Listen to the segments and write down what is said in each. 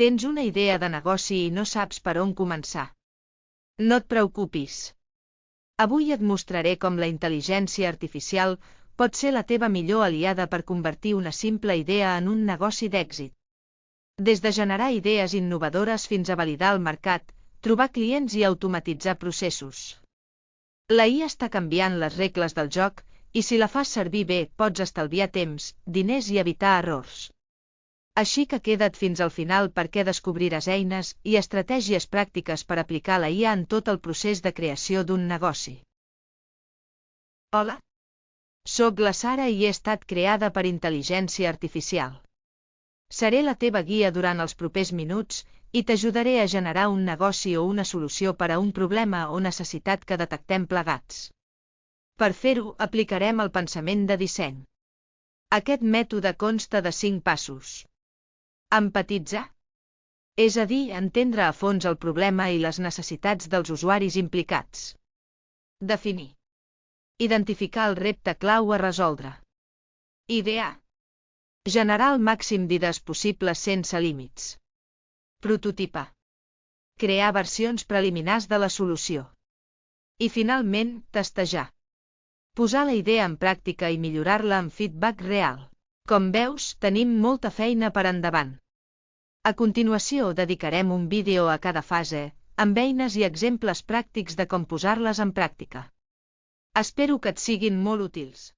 Tens una idea de negoci i no saps per on començar. No et preocupis. Avui et mostraré com la intel·ligència artificial pot ser la teva millor aliada per convertir una simple idea en un negoci d'èxit. Des de generar idees innovadores fins a validar el mercat, trobar clients i automatitzar processos. La IA està canviant les regles del joc, i si la fas servir bé, pots estalviar temps, diners i evitar errors. Així que queda't fins al final perquè descobriràs eines i estratègies pràctiques per aplicar la IA en tot el procés de creació d'un negoci. Hola! Soc la Sara i he estat creada per intel·ligència artificial. Seré la teva guia durant els propers minuts i t'ajudaré a generar un negoci o una solució per a un problema o necessitat que detectem plegats. Per fer-ho, aplicarem el pensament de disseny. Aquest mètode consta de 5 passos. Empatitzar. És a dir, entendre a fons el problema i les necessitats dels usuaris implicats. Definir. Identificar el repte clau a resoldre. Idear. Generar el màxim d'idees possibles sense límits. Prototipar. Crear versions preliminars de la solució. I finalment, testejar. Posar la idea en pràctica i millorar-la amb feedback real. Com veus, tenim molta feina per endavant. A continuació dedicarem un vídeo a cada fase, amb eines i exemples pràctics de com posar-les en pràctica. Espero que et siguin molt útils.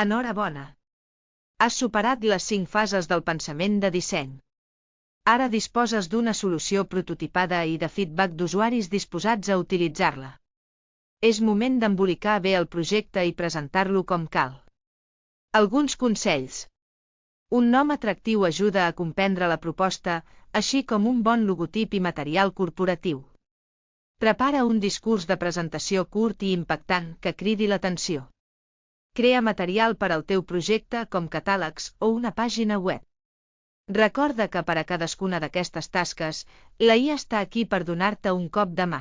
Enhorabona! Has superat les 5 fases del pensament de disseny. Ara disposes d'una solució prototipada i de feedback d'usuaris disposats a utilitzar-la. És moment d'embolicar bé el projecte i presentar-lo com cal. Alguns consells. Un nom atractiu ajuda a comprendre la proposta, així com un bon logotip i material corporatiu. Prepara un discurs de presentació curt i impactant que cridi l'atenció. Crea material per al teu projecte com catàlegs o una pàgina web. Recorda que per a cadascuna d'aquestes tasques, la IA està aquí per donar-te un cop de mà.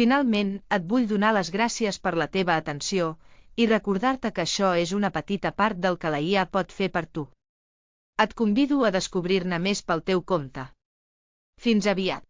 Finalment, et vull donar les gràcies per la teva atenció i recordar-te que això és una petita part del que la IA pot fer per tu. Et convido a descobrir-ne més pel teu compte. Fins aviat!